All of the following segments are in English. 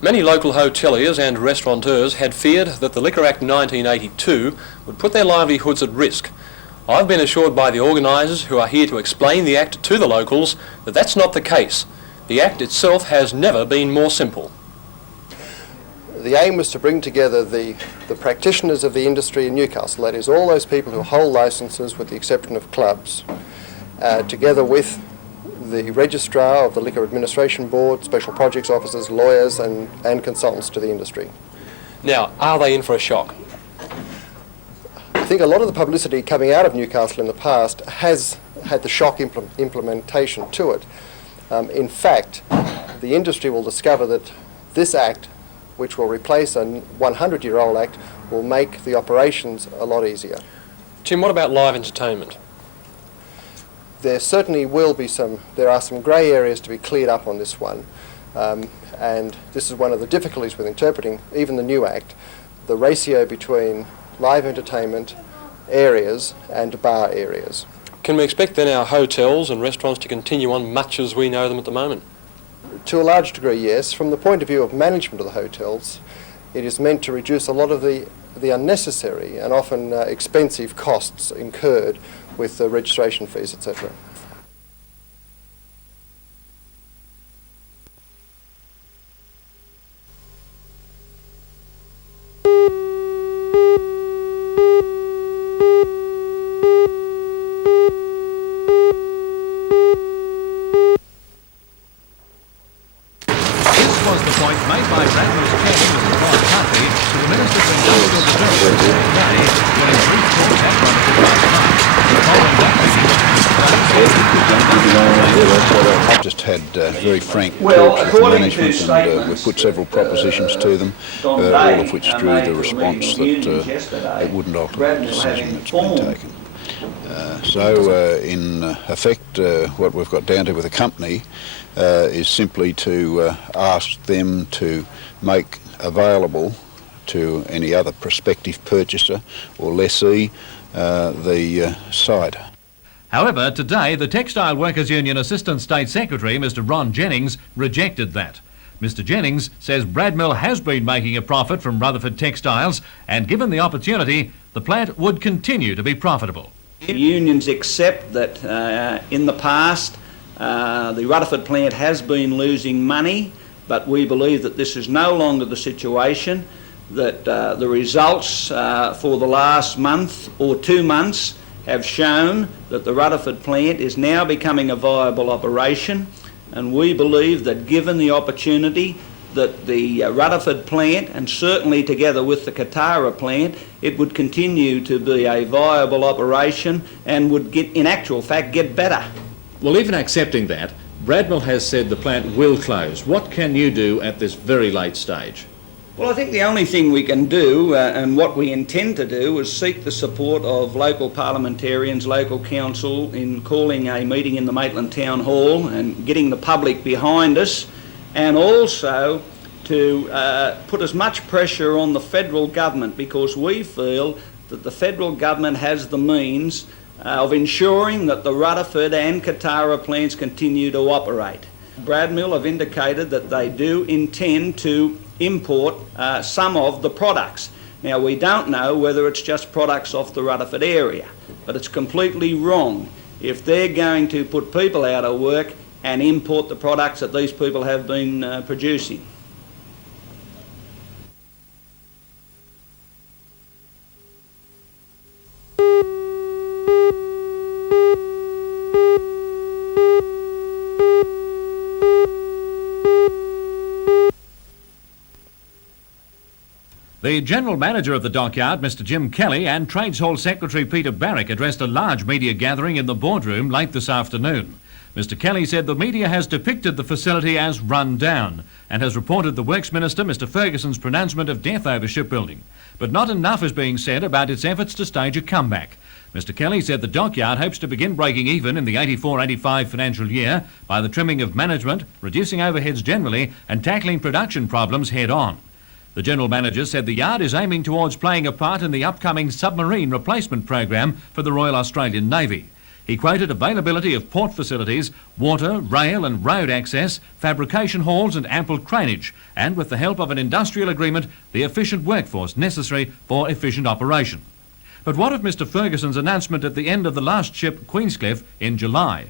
Many local hoteliers and restaurateurs had feared that the Liquor Act 1982 would put their livelihoods at risk. I've been assured by the organisers, who are here to explain the Act to the locals, that that's not the case. The Act itself has never been more simple. The aim was to bring together the practitioners of the industry in Newcastle, that is all those people who hold licences with the exception of clubs, together with the registrar of the Liquor Administration Board, special projects officers, lawyers and consultants to the industry. Now, are they in for a shock? I think a lot of the publicity coming out of Newcastle in the past has had the shock implementation to it. In fact, the industry will discover that this Act, which will replace a 100-year-old Act, will make the operations a lot easier. Tim, what about live entertainment? There certainly will be there are some grey areas to be cleared up on this one, and this is one of the difficulties with interpreting even the new Act, the ratio between live entertainment areas and bar areas. Can we expect then our hotels and restaurants to continue on much as we know them at the moment? To a large degree, yes. From the point of view of management of the hotels, it is meant to reduce a lot of the unnecessary and often expensive costs incurred with the registration fees, etc. Was the point made by Bradley's chairman, Mr. Torres to the Minister for Industrial Development today when he briefed talks at Robertson last night. Following that meeting, I've just had very frank talks with management, and we've put several propositions to them, all of which drew the response that it wouldn't alter the decision that's been taken. In effect, what we've got down to with the company is simply to ask them to make available to any other prospective purchaser or lessee the site. However, today the Textile Workers Union Assistant State Secretary, Mr. Ron Jennings, rejected that. Mr. Jennings says Bradmill has been making a profit from Rutherford Textiles, and given the opportunity, the plant would continue to be profitable. Unions accept that in the past the Rutherford plant has been losing money, but we believe that this is no longer the situation, that the results for the last month or 2 months have shown that the Rutherford plant is now becoming a viable operation, and we believe that given the opportunity that the Rutherford plant, and certainly together with the Katara plant, it would continue to be a viable operation and would in actual fact get better. Well, even accepting that, Bradmill has said the plant will close. What can you do at this very late stage? Well, I think the only thing we can do, and what we intend to do, is seek the support of local parliamentarians, local council, in calling a meeting in the Maitland Town Hall and getting the public behind us, and also to put as much pressure on the federal government, because we feel that the federal government has the means of ensuring that the Rutherford and Katara plants continue to operate. Bradmill have indicated that they do intend to import some of the products. Now, we don't know whether it's just products off the Rutherford area, but it's completely wrong if they're going to put people out of work and import the products that these people have been producing. The General Manager of the dockyard, Mr. Jim Kelly, and Trades Hall Secretary Peter Barrick addressed a large media gathering in the boardroom late this afternoon. Mr. Kelly said the media has depicted the facility as run down and has reported the Works Minister, Mr. Ferguson's pronouncement of death over shipbuilding. But not enough is being said about its efforts to stage a comeback. Mr. Kelly said the dockyard hopes to begin breaking even in the 84-85 financial year by the trimming of management, reducing overheads generally, and tackling production problems head on. The General Manager said the yard is aiming towards playing a part in the upcoming submarine replacement program for the Royal Australian Navy. He quoted availability of port facilities, water, rail and road access, fabrication halls and ample craneage, and with the help of an industrial agreement, the efficient workforce necessary for efficient operation. But what of Mr Ferguson's announcement at the end of the last ship, Queenscliff, in July?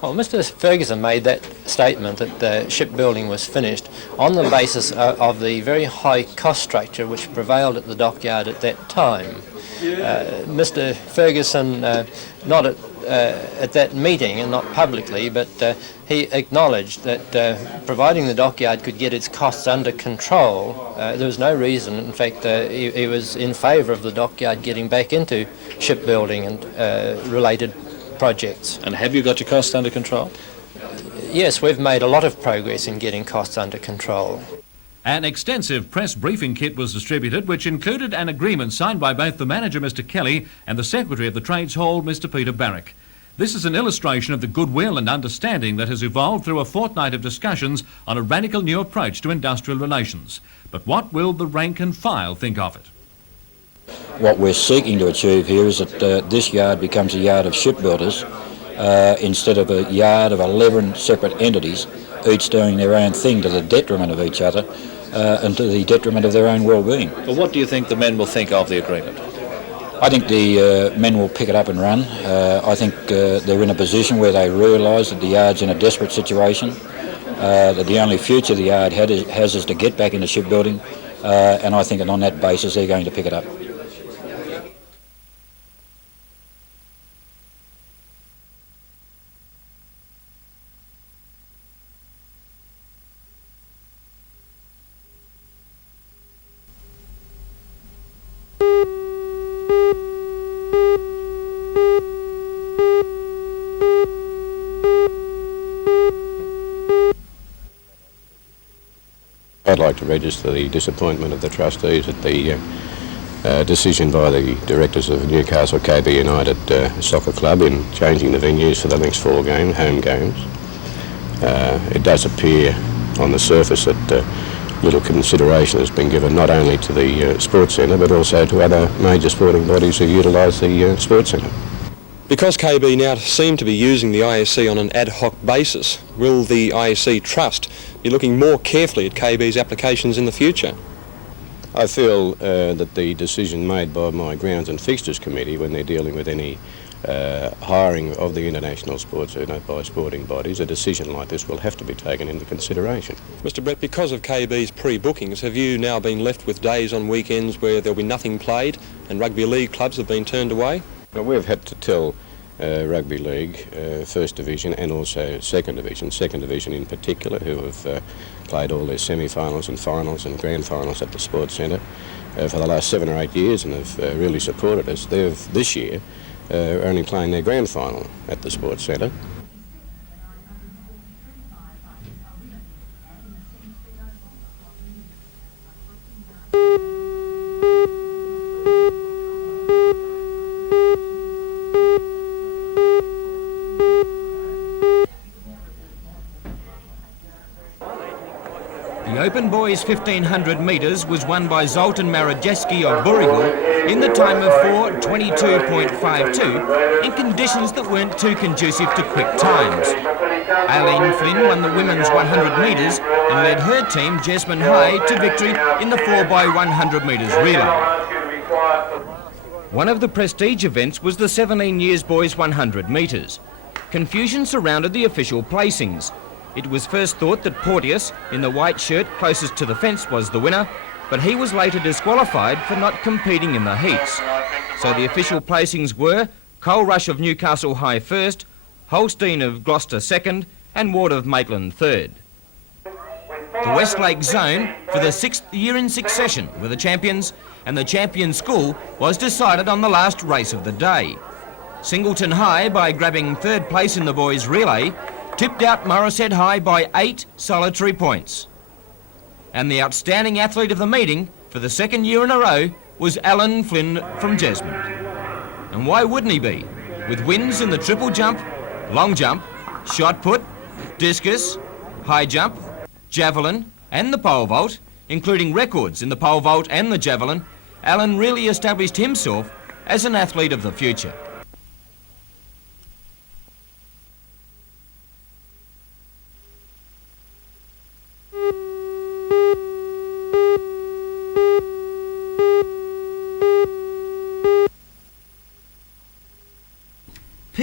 Well, Mr Ferguson made that statement that the shipbuilding was finished on the basis of the very high cost structure which prevailed at the dockyard at that time. Mr Ferguson, not at that meeting and not publicly, but he acknowledged that providing the dockyard could get its costs under control, there was no reason. In fact, he was in favour of the dockyard getting back into shipbuilding and related projects. And have you got your costs under control? Yes, we've made a lot of progress in getting costs under control. An extensive press briefing kit was distributed which included an agreement signed by both the manager, Mr Kelly, and the secretary of the Trades Hall, Mr Peter Barrick. This is an illustration of the goodwill and understanding that has evolved through a fortnight of discussions on a radical new approach to industrial relations. But what will the rank and file think of it? What we're seeking to achieve here is that this yard becomes a yard of shipbuilders instead of a yard of 11 separate entities, each doing their own thing to the detriment of each other and to the detriment of their own well-being. Well, what do you think the men will think of the agreement? I think the men will pick it up and run. I think they're in a position where they realise that the yard's in a desperate situation, that the only future the yard has is to get back into shipbuilding, and I think that on that basis they're going to pick it up. I'd like to register the disappointment of the trustees at the decision by the directors of Newcastle KB United Soccer Club in changing the venues for the next 4 home games. It does appear on the surface that little consideration has been given not only to the sports centre but also to other major sporting bodies who utilise the sports centre. Because KB now seem to be using the ISC on an ad hoc basis, will the ISC Trust be looking more carefully at KB's applications in the future? I feel that the decision made by my Grounds and Fixtures Committee when they're dealing with any hiring of the international sports centre by sporting bodies, a decision like this will have to be taken into consideration. Mr Brett, because of KB's pre-bookings, have you now been left with days on weekends where there'll be nothing played and rugby league clubs have been turned away? Well, we've had to tell Rugby League, First Division and also Second Division in particular, who have played all their semi-finals and finals and grand finals at the Sports Centre for the last 7 or 8 years and have really supported us. They've this year only playing their grand final at the Sports Centre. The Open Boys 1500 metres was won by Zoltan Marajewski of Burrigal in the time of 4:22.52 in conditions that weren't too conducive to quick times. Aileen Flynn won the women's 100 metres and led her team, Jasmine High, to victory in the 4x100 metres relay. One of the prestige events was the 17 years boys 100 metres. Confusion surrounded the official placings. It was first thought that Porteous, in the white shirt closest to the fence, was the winner, but he was later disqualified for not competing in the heats. So the official placings were Cole Rush of Newcastle High first, Holstein of Gloucester second, and Ward of Maitland third. The Westlake Zone, for the 6th year in succession, were the champions, and the champion school was decided on the last race of the day. Singleton High, by grabbing 3rd place in the boys' relay, tipped out Morisset High by 8 solitary points. And the outstanding athlete of the meeting, for the 2nd year in a row, was Alan Flynn from Jesmond. And why wouldn't he be? With wins in the triple jump, long jump, shot put, discus, high jump, javelin and the pole vault, including records in the pole vault and the javelin, Alan really established himself as an athlete of the future.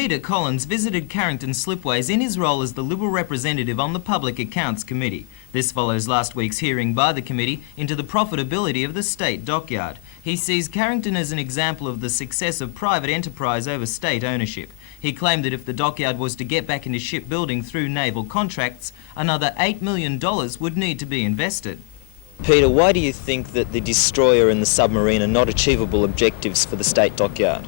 Peter Collins visited Carrington Slipways in his role as the Liberal representative on the Public Accounts Committee. This follows last week's hearing by the committee into the profitability of the state dockyard. He sees Carrington as an example of the success of private enterprise over state ownership. He claimed that if the dockyard was to get back into shipbuilding through naval contracts, another $8 million would need to be invested. Peter, why do you think that the destroyer and the submarine are not achievable objectives for the state dockyard?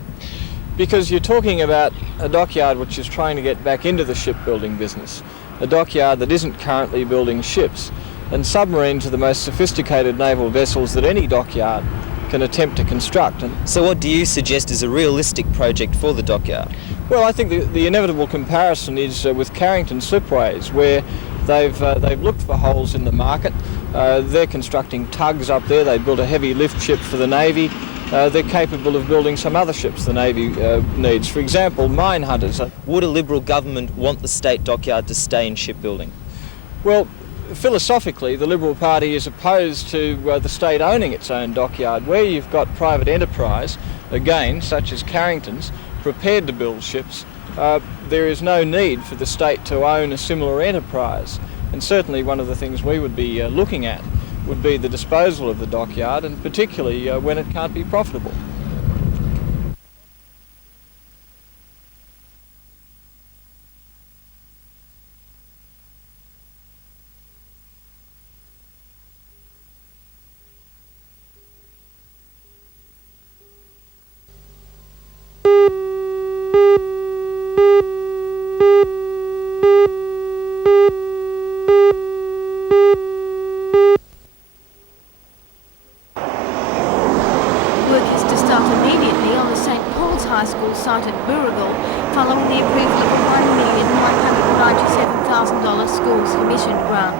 Because you're talking about a dockyard which is trying to get back into the shipbuilding business, a dockyard that isn't currently building ships, and submarines are the most sophisticated naval vessels that any dockyard can attempt to construct. And so what do you suggest is a realistic project for the dockyard? well, I think the inevitable comparison is with Carrington Slipways, where they've looked for holes in the market. They're constructing tugs up there. They built a heavy lift ship for the Navy. They're capable of building some other ships the Navy needs. For example, mine hunters. Would a Liberal government want the state dockyard to stay in shipbuilding? Well, philosophically, the Liberal Party is opposed to the state owning its own dockyard. Where you've got private enterprise, again, such as Carrington's, prepared to build ships, there is no need for the state to own a similar enterprise. And certainly one of the things we would be looking at would be the disposal of the dockyard, and particularly when it can't be profitable. Site at Burrigal, following the approval of a $1,197,000 Schools Commission grant.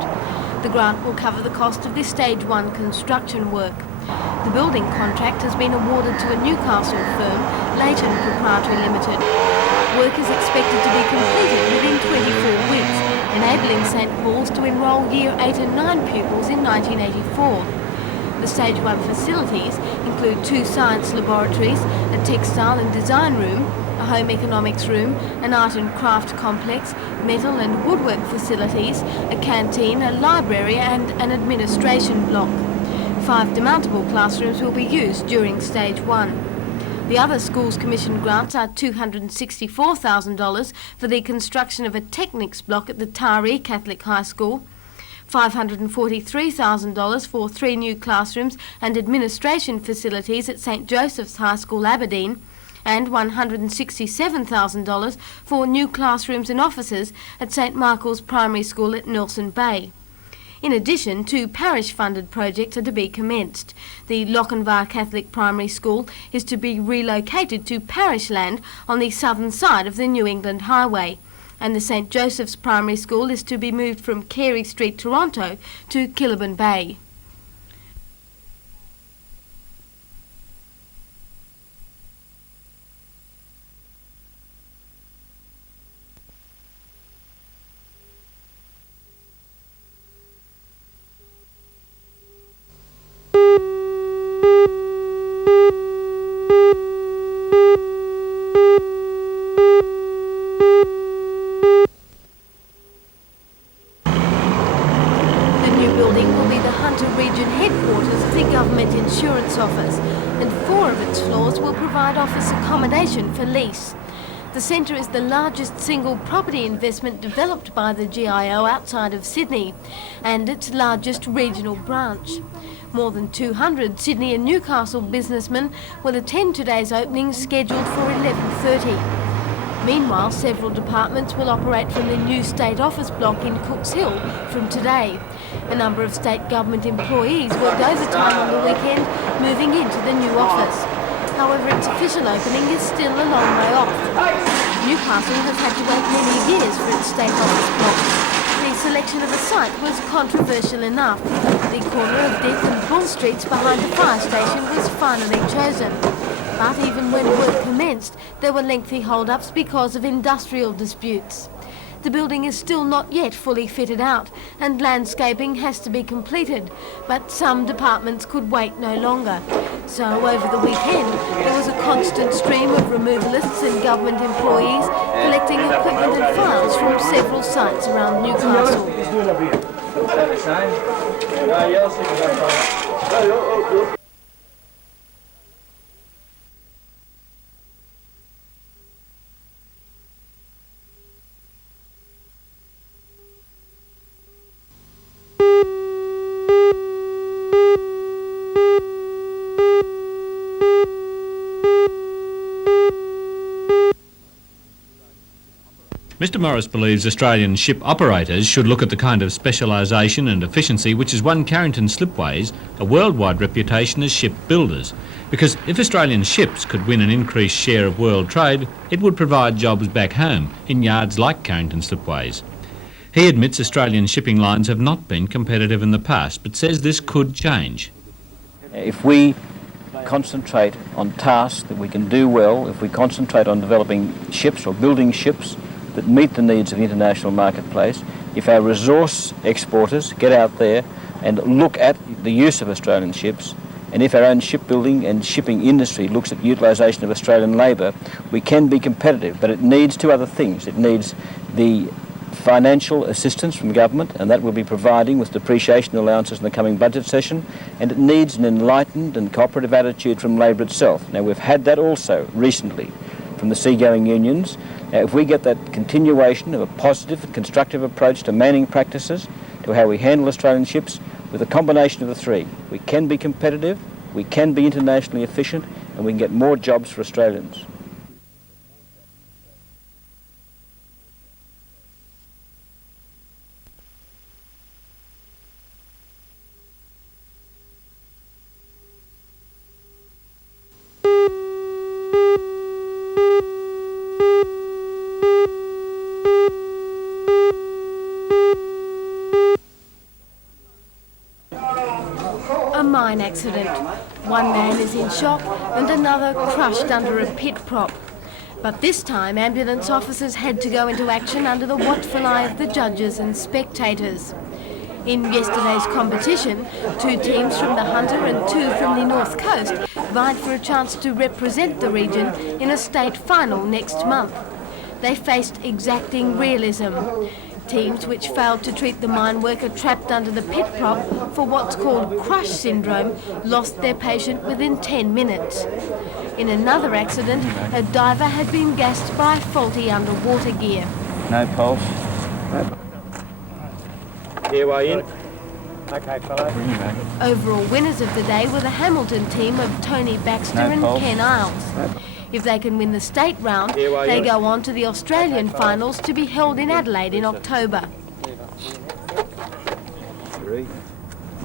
The grant will cover the cost of this Stage 1 construction work. The building contract has been awarded to a Newcastle firm, Leighton Proprietary Limited. Work is expected to be completed within 24 weeks, enabling St Paul's to enrol Year 8 and 9 pupils in 1984. The Stage 1 facilities include 2 science laboratories, a textile and design room, a home economics room, an art and craft complex, metal and woodwork facilities, a canteen, a library and an administration block. 5 demountable classrooms will be used during Stage 1. The other Schools Commission grants are $264,000 for the construction of a technics block at the Taree Catholic High School, $543,000 for 3 new classrooms and administration facilities at St Joseph's High School, Aberdeen, and $167,000 for new classrooms and offices at St Michael's Primary School at Nelson Bay. In addition, 2 parish-funded projects are to be commenced. The Lochinvar Catholic Primary School is to be relocated to parish land on the southern side of the New England Highway, and the St Joseph's Primary School is to be moved from Carey Street, Toronto to Killabin Bay. Insurance office, and 4 of its floors will provide office accommodation for lease. The centre is the largest single property investment developed by the GIO outside of Sydney, and its largest regional branch. More than 200 Sydney and Newcastle businessmen will attend today's opening, scheduled for 11:30. Meanwhile, several departments will operate from the new state office block in Cooks Hill from today. A number of state government employees worked overtime on the weekend, moving into the new office. However, its official opening is still a long way off. Newcastle has had to wait many years for its state office block. The selection of a site was controversial enough. The corner of Dick and Bull Streets behind the fire station was finally chosen. But even when work commenced, there were lengthy hold-ups because of industrial disputes. The building is still not yet fully fitted out and landscaping has to be completed, but some departments could wait no longer. So over the weekend there was a constant stream of removalists and government employees collecting equipment and files from several sites around Newcastle. Mr Morris believes Australian ship operators should look at the kind of specialisation and efficiency which has won Carrington Slipways a worldwide reputation as ship builders. Because if Australian ships could win an increased share of world trade, it would provide jobs back home in yards like Carrington Slipways. He admits Australian shipping lines have not been competitive in the past, but says this could change. If we concentrate on tasks that we can do well, if we concentrate on developing ships or building ships that meet the needs of the international marketplace, if our resource exporters get out there and look at the use of Australian ships, and if our own shipbuilding and shipping industry looks at utilisation of Australian labour, we can be competitive. But it needs two other things. It needs the financial assistance from government, and that we'll be providing with depreciation allowances in the coming budget session, and it needs an enlightened and cooperative attitude from labour itself. Now, we've had that also recently from the seagoing unions. Now, if we get that continuation of a positive and constructive approach to manning practices, to how we handle Australian ships, with a combination of the three, we can be competitive, we can be internationally efficient, and we can get more jobs for Australians. A mine accident. One man is in shock and another crushed under a pit prop. But this time ambulance officers had to go into action under the watchful eye of the judges and spectators. In yesterday's competition, 2 teams from the Hunter and 2 from the North Coast vied for a chance to represent the region in a state final next month. They faced exacting realism. Teams which failed to treat the mine worker trapped under the pit prop for what's called crush syndrome lost their patient within 10 minutes. In another accident, a diver had been gassed by faulty underwater gear. No pulse. Airway in. Okay, fellow. Overall winners of the day were the Hamilton team of Tony Baxter and Ken Isles. If they can win the state round, they go on to the Australian finals to be held in Adelaide in October. 3,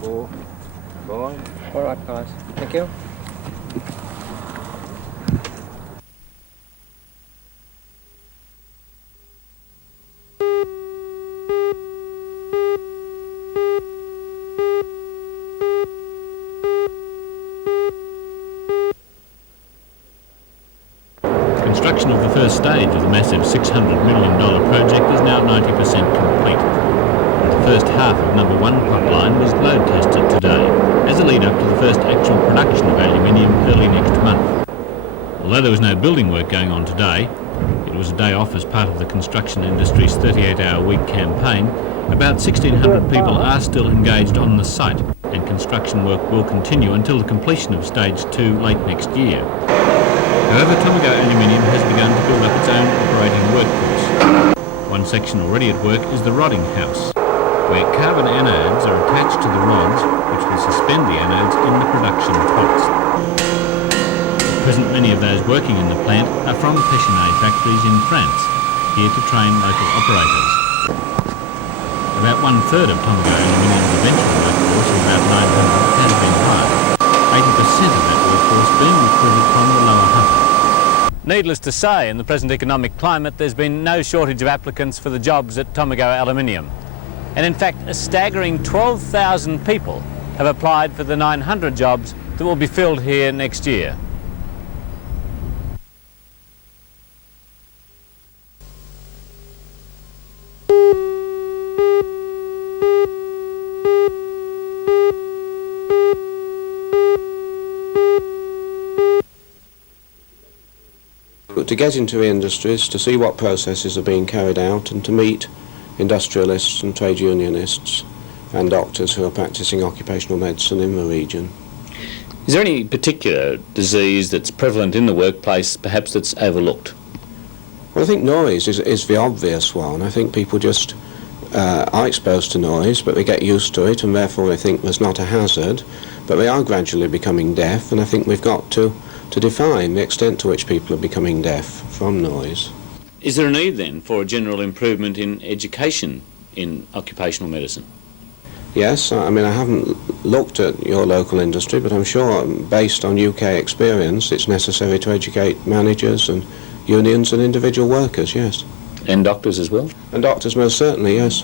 4, 5. All right, guys. Thank you. Construction of the first stage of the massive $600 million project is now 90% complete. The first half of number 1 pipeline was load tested today as a lead up to the first actual production of aluminium early next month. Although there was no building work going on today, it was a day off as part of the construction industry's 38-hour week campaign. About 1,600 people are still engaged on the site, and construction work will continue until the completion of stage 2 late next year. However, Tomago Aluminium has begun to build up its own operating workforce. One section already at work is the rodding house, where carbon anodes are attached to the rods which will suspend the anodes in the production pots. At present, many of those working in the plant are from Pechiney factories in France, here to train local operators. About 1/3 of Tomago Aluminium's eventual workforce of about 900 has been hired, 80% of that workforce being recruited from the lower Hunter. Needless to say, in the present economic climate, there's been no shortage of applicants for the jobs at Tomago Aluminium. And in fact, a staggering 12,000 people have applied for the 900 jobs that will be filled here next year. To get into industries, to see what processes are being carried out, and to meet industrialists and trade unionists and doctors who are practising occupational medicine in the region. Is there any particular disease that's prevalent in the workplace, perhaps that's overlooked? Well, I think noise is the obvious one. I think people just are exposed to noise, but they get used to it, and therefore they think there's not a hazard. But they are gradually becoming deaf, and I think we've got to define the extent to which people are becoming deaf from noise. Is there a need then for a general improvement in education in occupational medicine? Yes, I mean, I haven't looked at your local industry, but I'm sure, based on UK experience, it's necessary to educate managers and unions and individual workers, yes. And doctors as well? And doctors most certainly, yes.